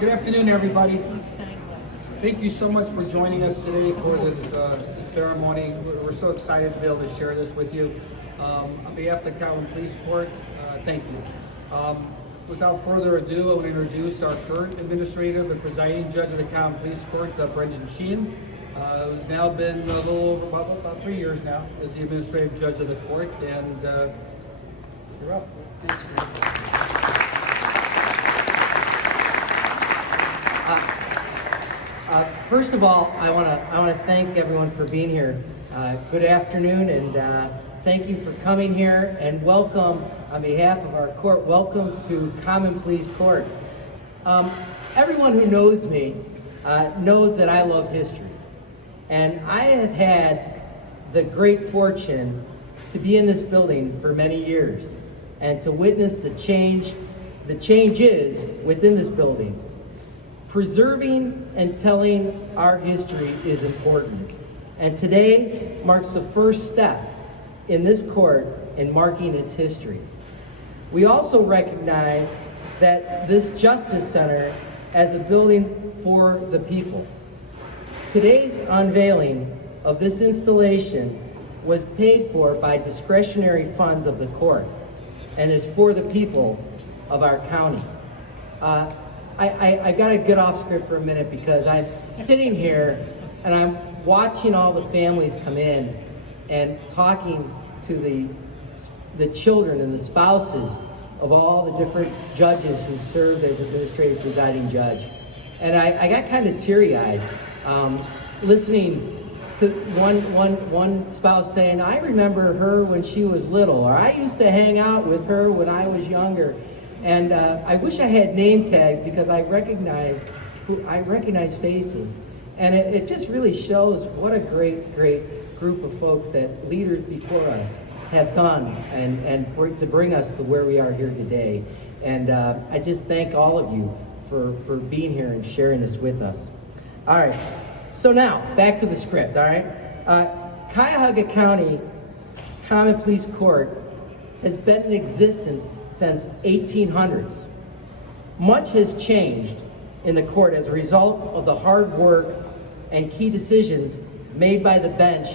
Good afternoon, everybody. Thank you so much for joining us today for this ceremony. We're so excited to be able to share this with you. On behalf of the Common Pleas Court, thank you. Without further ado, I want to introduce our current administrator, the presiding judge of the Common Pleas Court, Brendan Sheehan, who's now been a little over about 3 years now as the administrative judge of the court. And you're up. Thanks, Brendan. First of all, I want to thank everyone for being here. Good afternoon, and thank you for coming here, and welcome on behalf of our court. Welcome to Common Pleas Court. Everyone who knows me knows that I love history, and I have had the great fortune to be in this building for many years and to witness the changes within this building. Preserving and telling our history is important, and today marks the first step in this court in marking its history. We also recognize that this Justice Center as a building for the people. Today's unveiling of this installation was paid for by discretionary funds of the court, and is for the people of our county. I gotta get off script for a minute because I'm sitting here and I'm watching all the families come in and talking to the children and the spouses of all the different judges who served as administrative presiding judge. And I got kind of teary-eyed listening to one spouse saying, I remember her when she was little, or I used to hang out with her when I was younger. And I wish I had name tags because I recognize faces. And it just really shows what a great group of folks that leaders before us have done and to bring us to where we are here today. And I just thank all of you for being here and sharing this with us. All right, so now back to the script, all right? Cuyahoga County Common Pleas Court has been in existence since 1800s. Much has changed in the court as a result of the hard work and key decisions made by the bench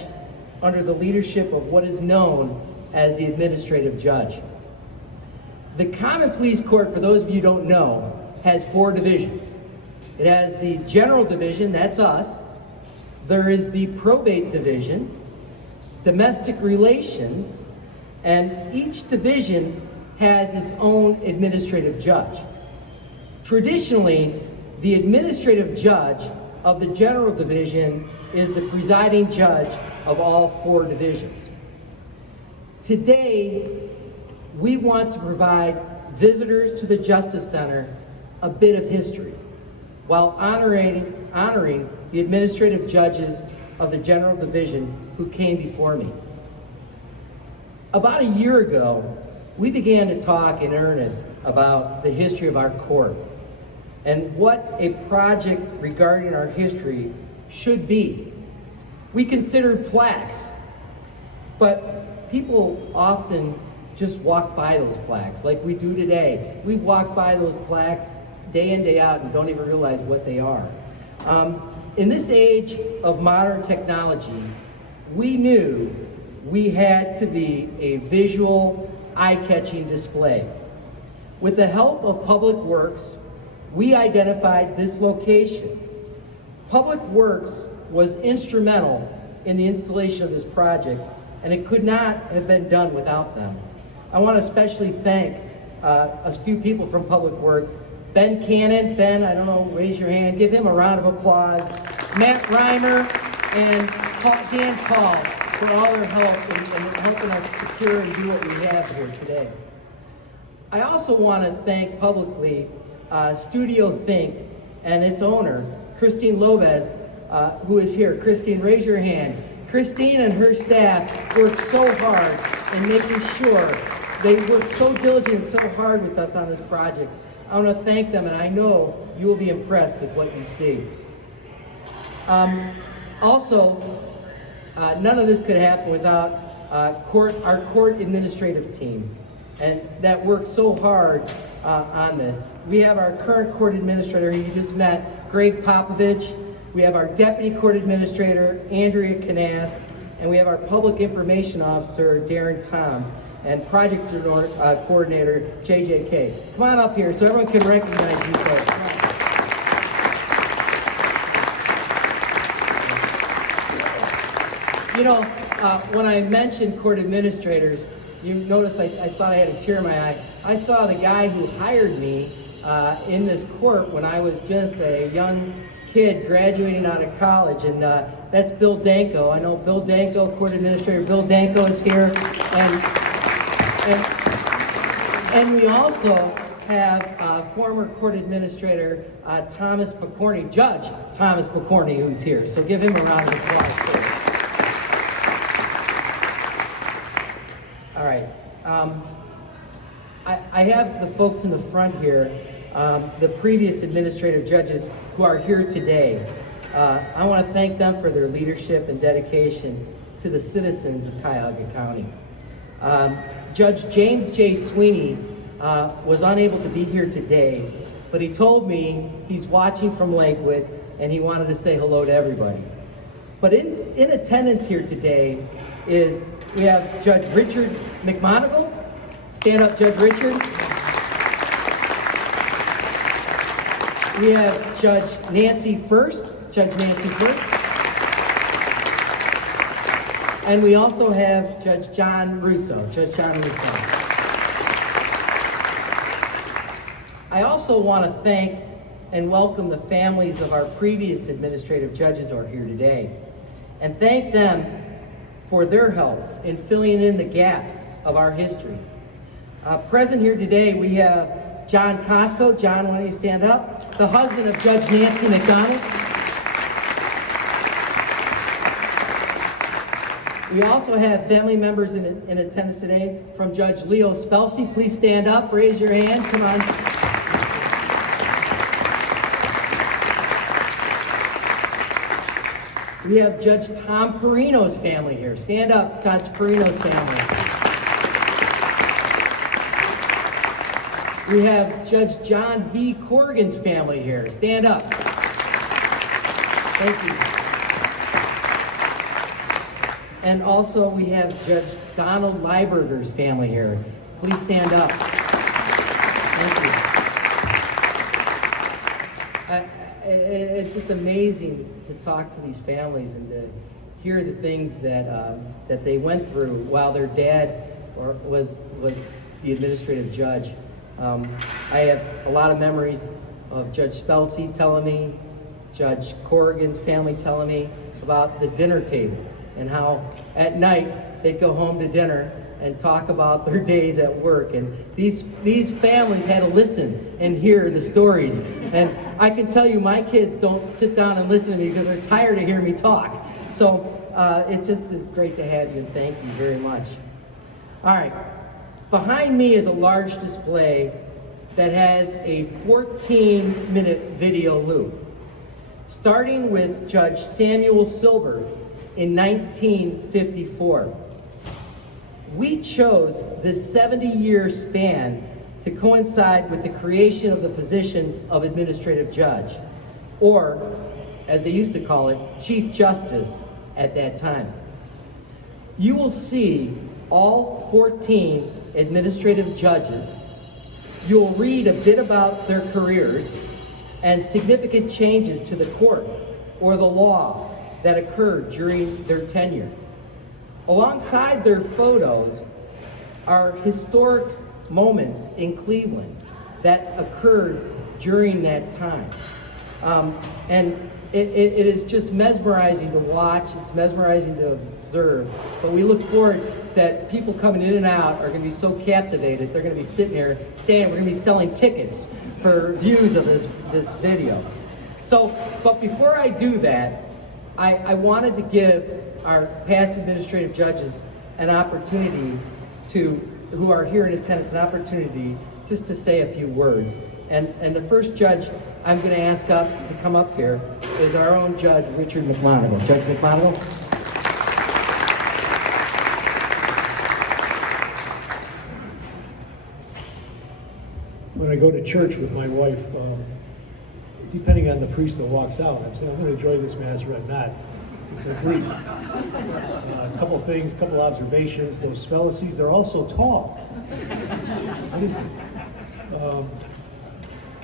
under the leadership of what is known as the administrative judge. The Common Pleas Court, for those of you who don't know, has 4 divisions. It has the General Division, that's us. There is the Probate Division, Domestic Relations, and each division has its own administrative judge. Traditionally, the administrative judge of the General Division is the presiding judge of all 4 divisions. Today, we want to provide visitors to the Justice Center a bit of history while honoring the administrative judges of the General Division who came before me. About a year ago, we began to talk in earnest about the history of our court and what a project regarding our history should be. We considered plaques, but people often just walk by those plaques like we do today. We walk by those plaques day in, day out and don't even realize what they are. In this age of modern technology, we knew we had to be a visual, eye-catching display. With the help of Public Works, we identified this location. Public Works was instrumental in the installation of this project, and it could not have been done without them. I want to especially thank a few people from Public Works. Ben Cannon, Ben, I don't know, raise your hand, give him a round of applause. Matt Reimer and Dan Paul for all their help in helping us secure and do what we have here today. I also want to thank publicly Studio Think and its owner, Christine Lopez, who is here. Christine, raise your hand. Christine and her staff worked so hard in making sure, they worked so diligent and so hard with us on this project. I want to thank them, and I know you will be impressed with what you see. Also, none of this could happen without our court administrative team. and that worked so hard on this. We have our current court administrator who you just met, Greg Popovich. We have our deputy court administrator, Andrea Canast, and we have our public information officer, Darren Toms, and project coordinator, JJK. Come on up here so everyone can recognize you folks. Come on. You know, when I mentioned court administrators, you noticed I thought I had a tear in my eye. I saw the guy who hired me in this court when I was just a young kid graduating out of college, and that's Bill Danko. I know Bill Danko, court administrator Bill Danko is here, and we also have former court administrator Thomas Pokorny, Judge Thomas Pokorny, who's here. So give him a round of applause, please. All right. I have the folks in the front here, the previous administrative judges who are here today. I want to thank them for their leadership and dedication to the citizens of Cuyahoga County. Judge James J. Sweeney was unable to be here today, but he told me he's watching from Lakewood and he wanted to say hello to everybody. But in attendance here today is, we have Judge Richard McMonigal. Stand up, Judge Richard. We have Judge Nancy First, Judge Nancy First. And we also have Judge John Russo, Judge John Russo. I also want to thank and welcome the families of our previous administrative judges who are here today, and thank them for their help in filling in the gaps of our history. Present here today, we have John Costco. John, why don't you stand up? The husband of Judge Nancy McDonald. We also have family members in attendance today from Judge Leo Spelsey. Please stand up, raise your hand, come on. We have Judge Tom Perino's family here. Stand up, Judge Perino's family. We have Judge John V. Corrigan's family here. Stand up. Thank you. And also we have Judge Donald Lieberger's family here. Please stand up. Thank you. It's just amazing to talk to these families and to hear the things that they went through while their dad was the administrative judge. I have a lot of memories of Judge Spelsey telling me, Judge Corrigan's family telling me about the dinner table and how at night they'd go home to dinner and talk about their days at work. And these families had to listen and hear the stories. And I can tell you, my kids don't sit down and listen to me because they're tired of hearing me talk. So it just is great to have you, and thank you very much. All right. Behind me is a large display that has a 14-minute video loop, starting with Judge Samuel Silberg in 1954. We chose this 70-year span to coincide with the creation of the position of administrative judge, or, as they used to call it, Chief Justice at that time. You will see all 14 administrative judges. You'll read a bit about their careers and significant changes to the court or the law that occurred during their tenure. Alongside their photos are historic moments in Cleveland that occurred during that time. And it is just mesmerizing to watch, it's mesmerizing to observe, but we look forward that people coming in and out are going to be so captivated, they're going to be sitting there, we're going to be selling tickets for views of this video. So, but before I do that, I wanted to give our past administrative judges an opportunity who are here in attendance, an opportunity just to say a few words. And the first judge I'm going to ask up to come up here is our own Judge Richard McMonigal. Judge McMonigal. when I go to church with my wife, depending on the priest that walks out, I'm saying, I'm going to enjoy this Mass or I'm not. They're brief. A couple things, couple observations. Those Spellices, they're also tall. What is this?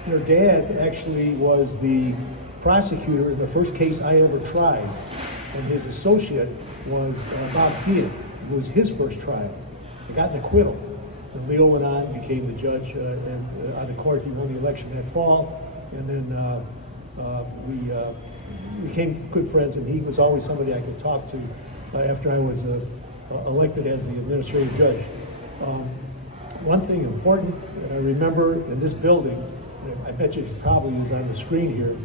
Their dad actually was the prosecutor in the first case I ever tried, and his associate was Bob Fiat. It was his first trial. He got an acquittal. And Leo went on, became the judge and on the court. He won the election that fall, and then we became good friends, and he was always somebody I could talk to after I was elected as the administrative judge. One thing important that I remember in this building, and I bet you it probably is on the screen here,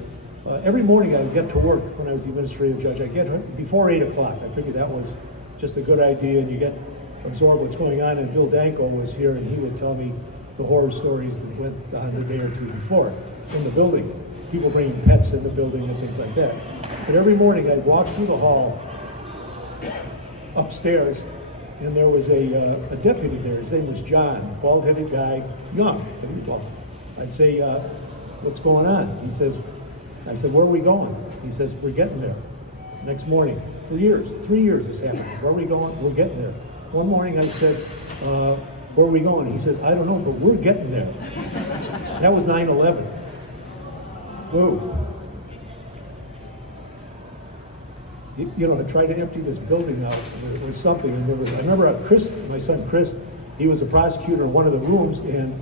every morning I would get to work when I was the administrative judge. I'd get before 8 o'clock. I figured that was just a good idea, and you get absorb what's going on. And Bill Danko was here, and he would tell me the horror stories that went on the day or two before in the building. People bringing pets in the building and things like that. But every morning I'd walk through the hall upstairs, and there was a deputy there. His name was John, bald-headed guy, young, but he was bald. I'd say, what's going on? He says, I said, where are we going? He says, we're getting there. Next morning, for years, 3 years this happened. Where are we going? We're getting there. One morning I said, where are we going? He says, I don't know, but we're getting there. That was 9/11. Whoa. You know, I tried to empty this building out. It was something. And I remember Chris, my son Chris, he was a prosecutor in one of the rooms, and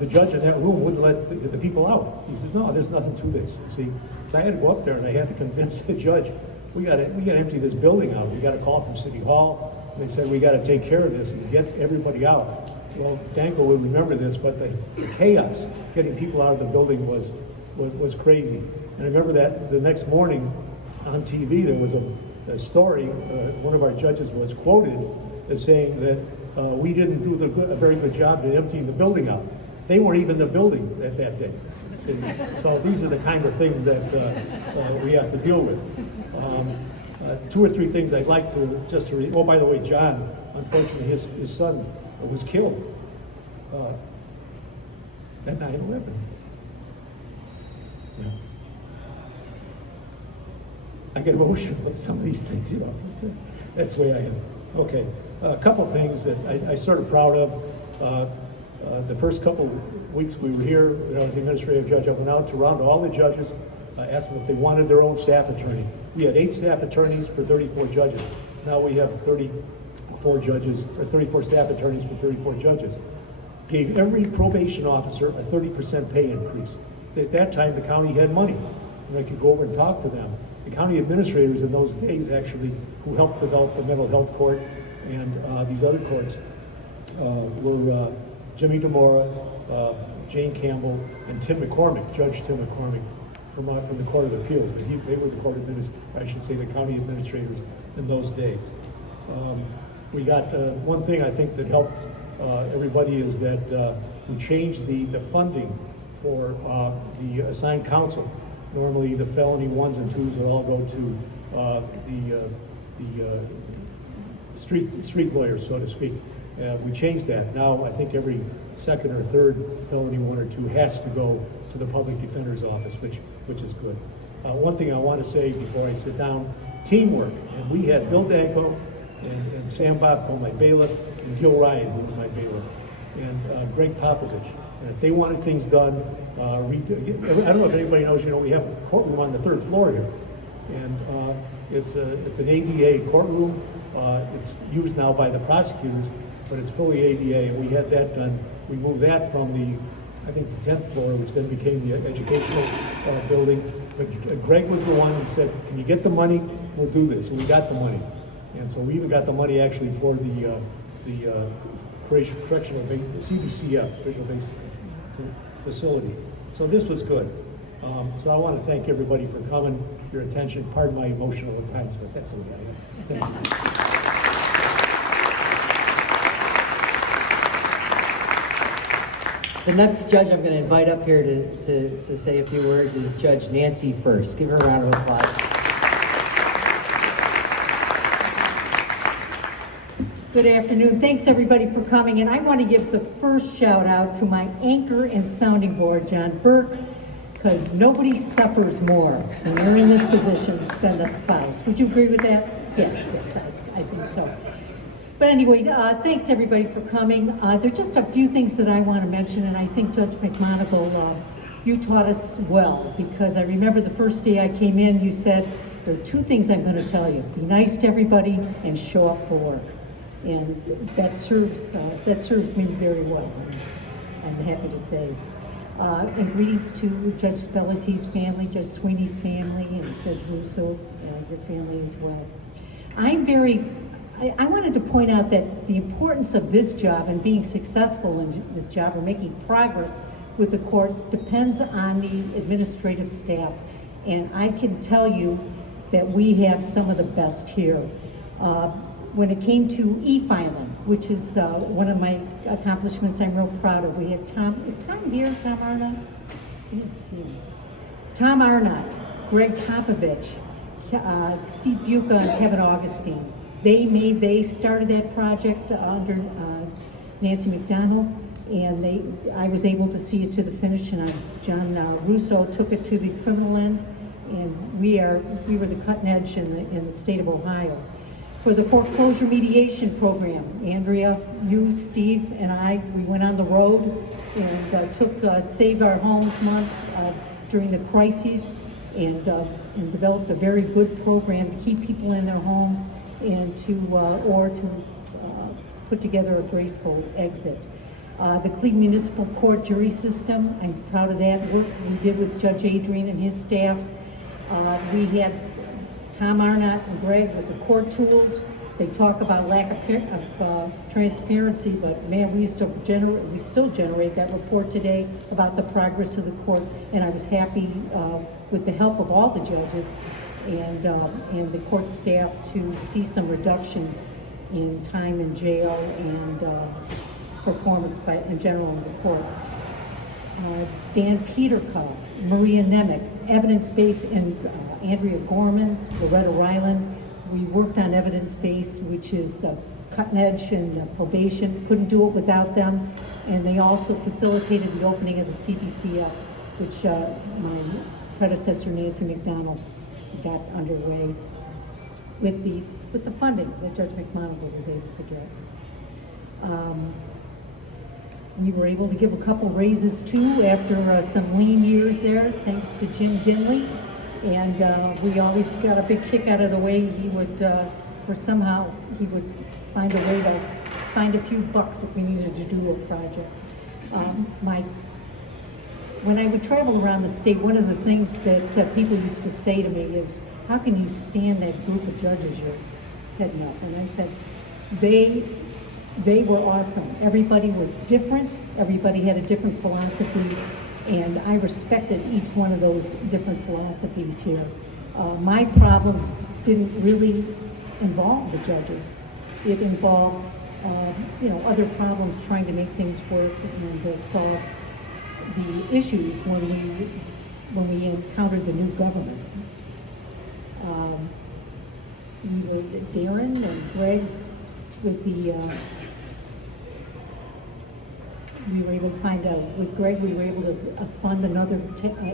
the judge in that room wouldn't let the people out. He says, no, there's nothing to this. See, so I had to go up there, and I had to convince the judge, we got to empty this building out. We got a call from City Hall. They said, we got to take care of this and get everybody out. Well, Danko would remember this, but the chaos getting people out of the building was crazy. And I remember that the next morning on TV, there was a story. One of our judges was quoted as saying that we didn't do a very good job at emptying the building out. They weren't even in the building that day. So these are the kind of things that we have to deal with. 2 or 3 things I'd like to just to read. Oh, by the way, John, unfortunately, his son was killed at 9/11. Yeah. I get emotional with some of these things, you know. That's the way I am. Okay, a couple things that I'm sort of proud of. The first couple weeks we were here, when I was the administrative judge, I went out around to all the judges, asked them if they wanted their own staff attorney. We had 8 staff attorneys for 34 judges. Now we have 34 judges, or 34 staff attorneys for 34 judges. Gave every probation officer a 30% pay increase. At that time, the county had money, and I could go over and talk to them. The county administrators in those days, actually, who helped develop the mental health court and these other courts, were Jimmy DeMora, Jane Campbell, and Tim McCormick, Judge Tim McCormick, from the Court of Appeals. But they were the the county administrators in those days. We got one thing I think that helped everybody is that we changed the funding for the assigned counsel. Normally, the felony 1s and 2s would all go to the street lawyers, so to speak. We changed that. Now, I think every second or third felony 1 or 2 has to go to the public defender's office, which is good. One thing I want to say before I sit down, teamwork. And we had Bill Danko and Sam Bobko, my bailiff, and Gil Ryan, who was my bailiff, and Greg Popovich. And if they wanted things done, I don't know if anybody knows, we have a courtroom on the 3rd floor here. And it's an ADA courtroom. It's used now by the prosecutors, but it's fully ADA, and we had that done. We moved that from the 10th floor, which then became the educational building. But Greg was the one who said, can you get the money? We'll do this. And we got the money. And so we even got the money actually for the correctional CBCF, correctional base facility. So this was good. So I want to thank everybody for coming, your attention. Pardon my emotional at times, but that's okay. Thank you. The next judge I'm going to invite up here to say a few words is Judge Nancy First. Give her a round of applause. Good afternoon. Thanks everybody for coming. And I want to give the first shout out to my anchor and sounding board, John Burke, because nobody suffers more when they're in this position than the spouse. Would you agree with that? Yes, I think so. But anyway, thanks everybody for coming. There are just a few things that I want to mention, and I think Judge McMonagle, you taught us well, because I remember the first day I came in, you said, there are two things I'm going to tell you. Be nice to everybody and show up for work. And that serves me very well, I'm happy to say. And greetings to Judge Spellacy's family, Judge Sweeney's family, and Judge Russo, your family as well. I wanted to point out that the importance of this job and being successful in this job or making progress with the court depends on the administrative staff. And I can tell you that we have some of the best here. When it came to e-filing, which is one of my accomplishments I'm real proud of, we have is Tom here, Tom Arnott? I didn't see him. Tom Arnott, Greg Popovich, Steve Buca, and Kevin Augustine. They started that project under Nancy McDonald, and I was able to see it to the finish, and John Russo took it to the criminal end, and we were the cutting edge in the state of Ohio. For the foreclosure mediation program, Andrea, you, Steve, and we went on the road and took Save Our Homes months during the crises and developed a very good program to keep people in their homes and to put together a graceful exit. The Cleveland Municipal Court jury system, I'm proud of that work we did with Judge Adrian and his staff. We had Tom Arnott and Greg with the court tools. They talk about lack of transparency, but man, we still generate that report today about the progress of the court, and I was happy with the help of all the judges and the court staff to see some reductions in time in jail and performance in general in the court. Dan Peterka, Maria Nemec, evidence-based, and Andrea Gorman, Loretta Ryland. We worked on evidence-based, which is cutting edge and probation. Couldn't do it without them. And they also facilitated the opening of the CBCF, which my predecessor Nancy McDonald got underway with the funding that Judge McMonagle was able to get. We were able to give a couple raises too after some lean years there, thanks to Jim Ginley. And we always got a big kick out of the way he would, he would find a way to find a few bucks if we needed to do a project. When I would travel around the state, one of the things that people used to say to me is, how can you stand that group of judges you're heading up? And I said, they were awesome. Everybody was different. Everybody had a different philosophy, and I respected each one of those different philosophies here. My problems didn't really involve the judges. It involved, other problems trying to make things work and solve the issues when we encountered the new government. We were Darren and Greg with we were able to find out, with Greg, we were able to fund another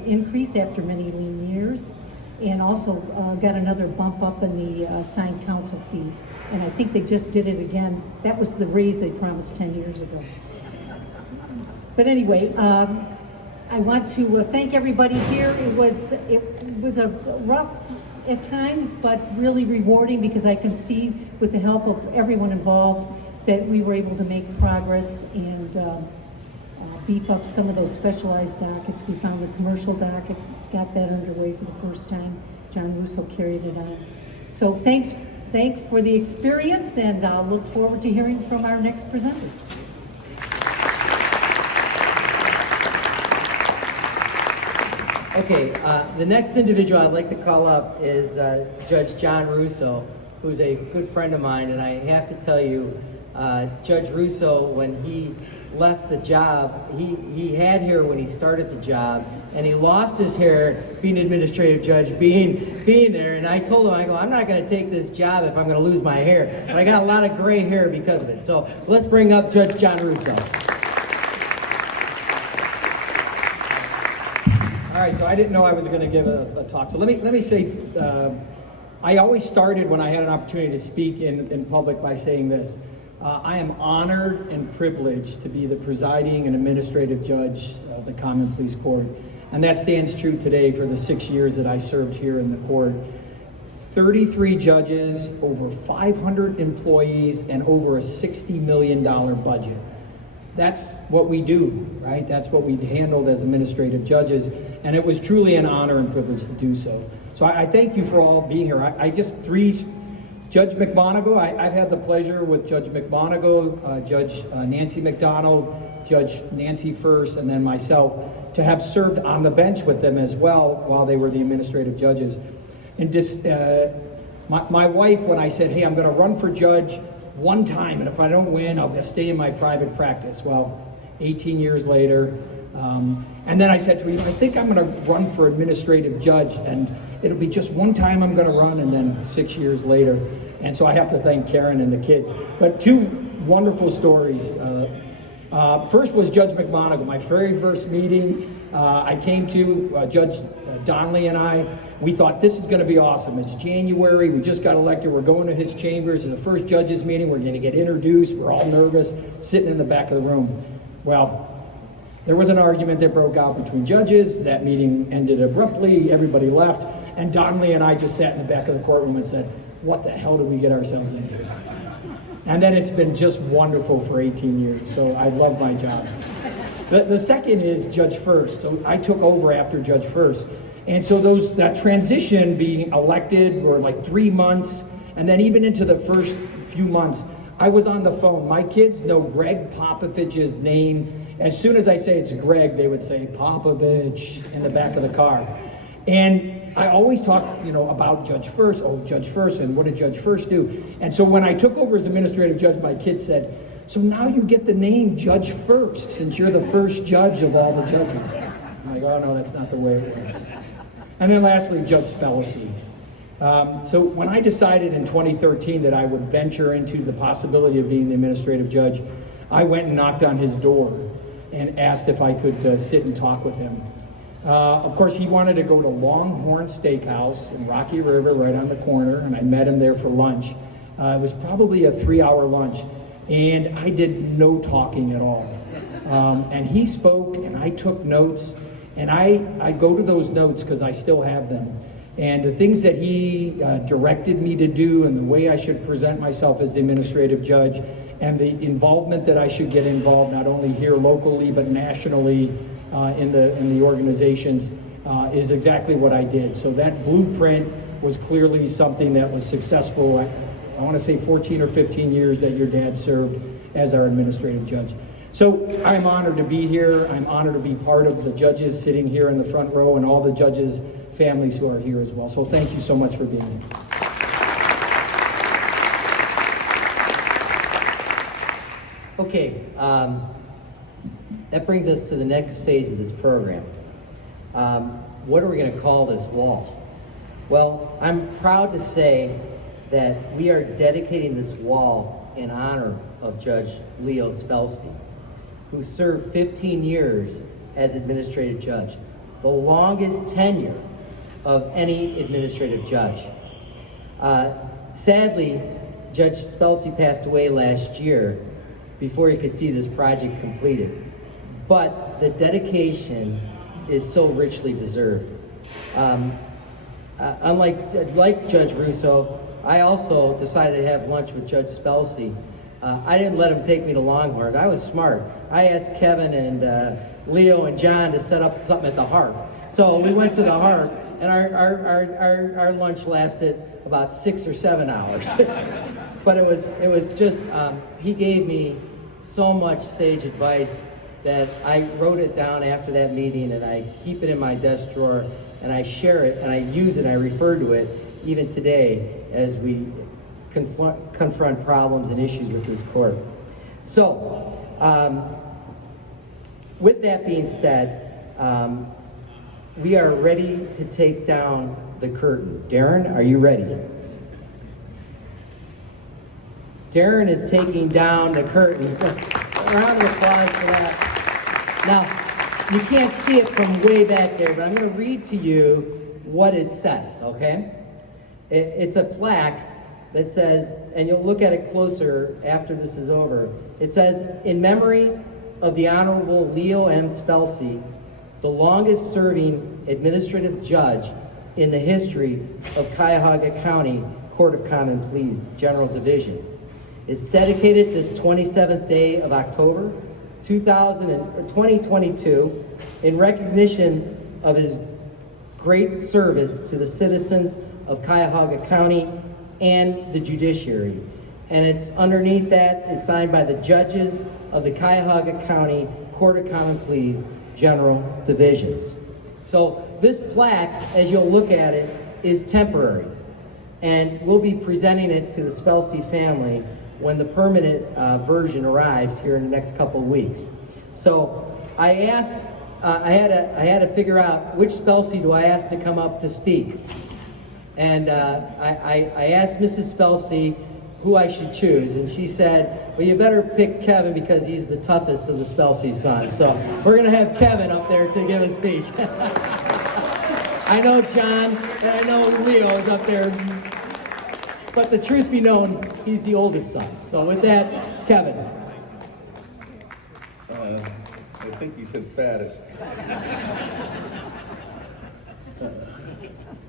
increase after many lean years, and also got another bump up in the assigned counsel fees. And I think they just did it again. That was the raise they promised 10 years ago. But anyway, I want to thank everybody here. It was a rough at times, but really rewarding, because I can see with the help of everyone involved that we were able to make progress and beef up some of those specialized dockets. We found the commercial docket, got that underway for the first time. John Russo carried it on. So thanks for the experience, and I'll look forward to hearing from our next presenter. Okay, the next individual I'd like to call up is Judge John Russo, who's a good friend of mine, and I have to tell you, Judge Russo, when he left the job. He had hair when he started the job, and he lost his hair being administrative judge, being there. And I told him, I go, I'm not going to take this job if I'm going to lose my hair. But I got a lot of gray hair because of it. So let's bring up Judge John Russo. All right, so I didn't know I was going to give a talk. So let me say, I always started when I had an opportunity to speak in public by saying this. I am honored and privileged to be the presiding and administrative judge of the Common Pleas Court. And that stands true today for the 6 years that I served here in the court. 33 judges, over 500 employees, and over a $60 million budget. That's what we do, right? That's what we handled as administrative judges, and it was truly an honor and privilege to do so. So I thank you for all being here. Judge McMonigle, I've had the pleasure with Judge McMonigle, Judge Nancy McDonald, Judge Nancy First, and then myself, to have served on the bench with them as well while they were the administrative judges. And my wife, when I said, hey, I'm going to run for judge one time, and if I don't win, I'll stay in my private practice. Well, 18 years later, and then I said to her, I think I'm going to run for administrative judge, and it'll be just one time I'm going to run, and then 6 years later. And so I have to thank Karen and the kids. But two wonderful stories. First was Judge McMonigle. My very first meeting I came to, Judge Donnelly and I, we thought this is going to be awesome. It's January, we just got elected, we're going to his chambers, it's the first judges meeting, we're going to get introduced, we're all nervous, sitting in the back of the room. Well, there was an argument that broke out between judges, that meeting ended abruptly, everybody left, and Donnelly and I just sat in the back of the courtroom and said, what the hell did we get ourselves into? And then it's been just wonderful for 18 years, so I love my job. The second is Judge First. So I took over after Judge First. And so that transition being elected were like 3 months, and then even into the first few months, I was on the phone. My kids know Greg Popovich's name. As soon as I say it's Greg, they would say Popovich in the back of the car. And I always talk, about Judge First, Judge First, and what did Judge First do? And so when I took over as administrative judge, my kids said, so now you get the name Judge First, since you're the first judge of all the judges. I'm like, oh no, that's not the way it works. And then lastly, Judge Spellacy. So when I decided in 2013 that I would venture into the possibility of being the administrative judge, I went and knocked on his door and asked if I could sit and talk with him. Of course, he wanted to go to Longhorn Steakhouse in Rocky River, right on the corner, and I met him there for lunch. It was probably a 3-hour lunch, and I did no talking at all. And he spoke, and I took notes, and I go to those notes because I still have them. And the things that he directed me to do, and the way I should present myself as the administrative judge, and the involvement that I should get involved, not only here locally, but nationally in the organizations, is exactly what I did. So that blueprint was clearly something that was successful. I want to say 14 or 15 years that your dad served as our administrative judge. So I'm honored to be here. I'm honored to be part of the judges sitting here in the front row and all the judges' families who are here as well. So thank you so much for being here. Okay, that brings us to the next phase of this program. What are we going to call this wall? Well, I'm proud to say that we are dedicating this wall in honor of Judge Leo Spellacy, who served 15 years as administrative judge, the longest tenure of any administrative judge. Sadly, Judge Spellacy passed away last year before he could see this project completed. But the dedication is so richly deserved. Like Judge Russo, I also decided to have lunch with Judge Spellacy. I didn't let him take me to Longhorn. I was smart. I asked Kevin and Leo and John to set up something at the Harp. So we went to the Harp, and our lunch lasted about 6 or 7 hours. But it was just, he gave me so much sage advice that I wrote it down after that meeting, and I keep it in my desk drawer, and I share it, and I use it, and I refer to it even today as we confront problems and issues with this court. So, with that being said, we are ready to take down the curtain. Darren, are you ready? Darren is taking down the curtain. A round of applause for that. Now, you can't see it from way back there, but I'm going to read to you what it says, okay? It's a plaque that says, and you'll look at it closer after this is over. It says, in memory of the Honorable Leo M. Spelsey, the longest serving administrative judge in the history of Cuyahoga County Court of Common Pleas, General Division. It's dedicated this 27th day of October, 2022, in recognition of his great service to the citizens of Cuyahoga County and the judiciary. And it's underneath that, it's signed by the judges of the Cuyahoga County Court of Common Pleas, General Divisions. So this plaque, as you'll look at it, is temporary. And we'll be presenting it to the Spelsey family when the permanent version arrives here in the next couple of weeks. So I asked, I had to figure out which Spelsey do I ask to come up to speak. And I asked Mrs. Spelsey who I should choose, and she said, well, you better pick Kevin because he's the toughest of the Spelsey sons. So we're gonna have Kevin up there to give a speech. I know John, and I know Leo is up there, but the truth be known, he's the oldest son. So with that, Kevin. I think he said fattest.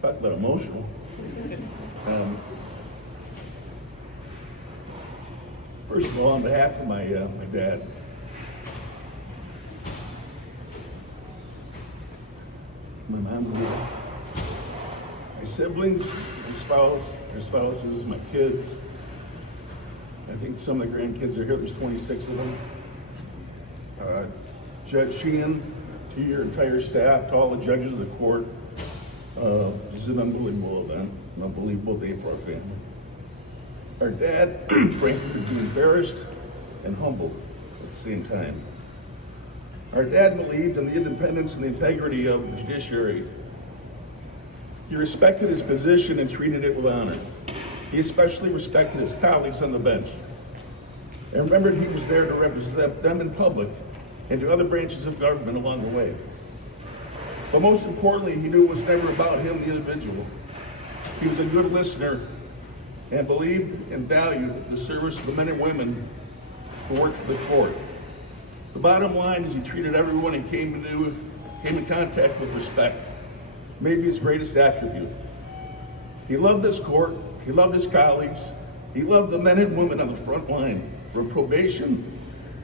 Talk about emotional. First of all, on behalf of my dad, my mom's there, my siblings, my spouse, their spouses, my kids. I think some of the grandkids are here. There's 26 of them. Judge Sheehan, to your entire staff, to all the judges of the court. This is an unbelievable event, an unbelievable day for our family. Our dad, frankly, would be embarrassed and humbled at the same time. Our dad believed in the independence and the integrity of the judiciary. He respected his position and treated it with honor. He especially respected his colleagues on the bench and remembered he was there to represent them in public and to other branches of government along the way. But most importantly, he knew it was never about him, the individual. He was a good listener and believed and valued the service of the men and women who worked for the court. The bottom line is he treated everyone he came in contact with respect, maybe his greatest attribute. He loved this court, he loved his colleagues, he loved the men and women on the front line, from probation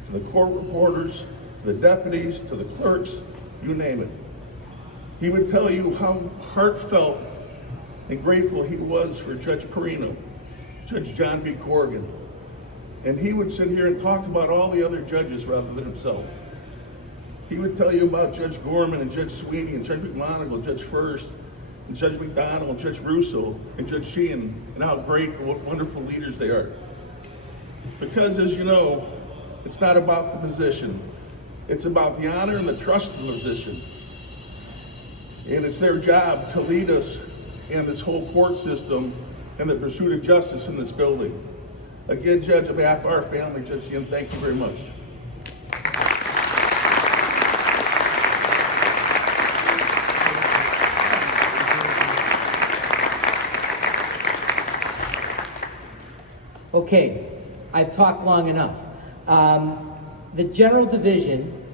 to the court reporters, to the deputies, to the clerks, you name it. He would tell you how heartfelt and grateful he was for Judge Perino, Judge John B. Corrigan. And he would sit here and talk about all the other judges rather than himself. He would tell you about Judge Gorman and Judge Sweeney and Judge McMonigal, Judge First, and Judge McDonald, and Judge Russo, and Judge Sheehan, and how great and what wonderful leaders they are. Because as you know, it's not about the position. It's about the honor and the trust of the position. And it's their job to lead us in this whole court system and the pursuit of justice in this building. Again, Judge, on behalf of our family, Judge Sheehan, thank you very much. Okay, I've talked long enough. The General Division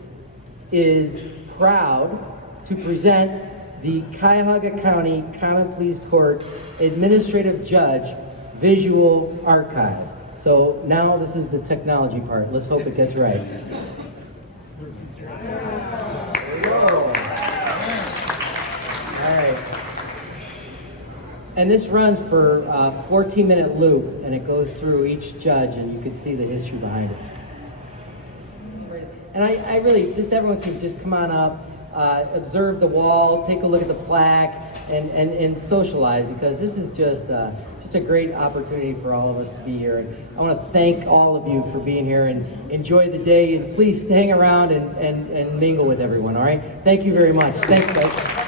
is proud to present the Cuyahoga County Common Pleas Court Administrative Judge Visual Archive. So now this is the technology part. Let's hope it gets right. All right. And this runs for a 14-minute loop, and it goes through each judge, and you can see the history behind it. And I really, just everyone can just come on up. observe the wall, take a look at the plaque, and socialize, because this is just a great opportunity for all of us to be here. And I want to thank all of you for being here, and enjoy the day, and please hang around and mingle with everyone, all right? Thank you very much. Thanks, guys.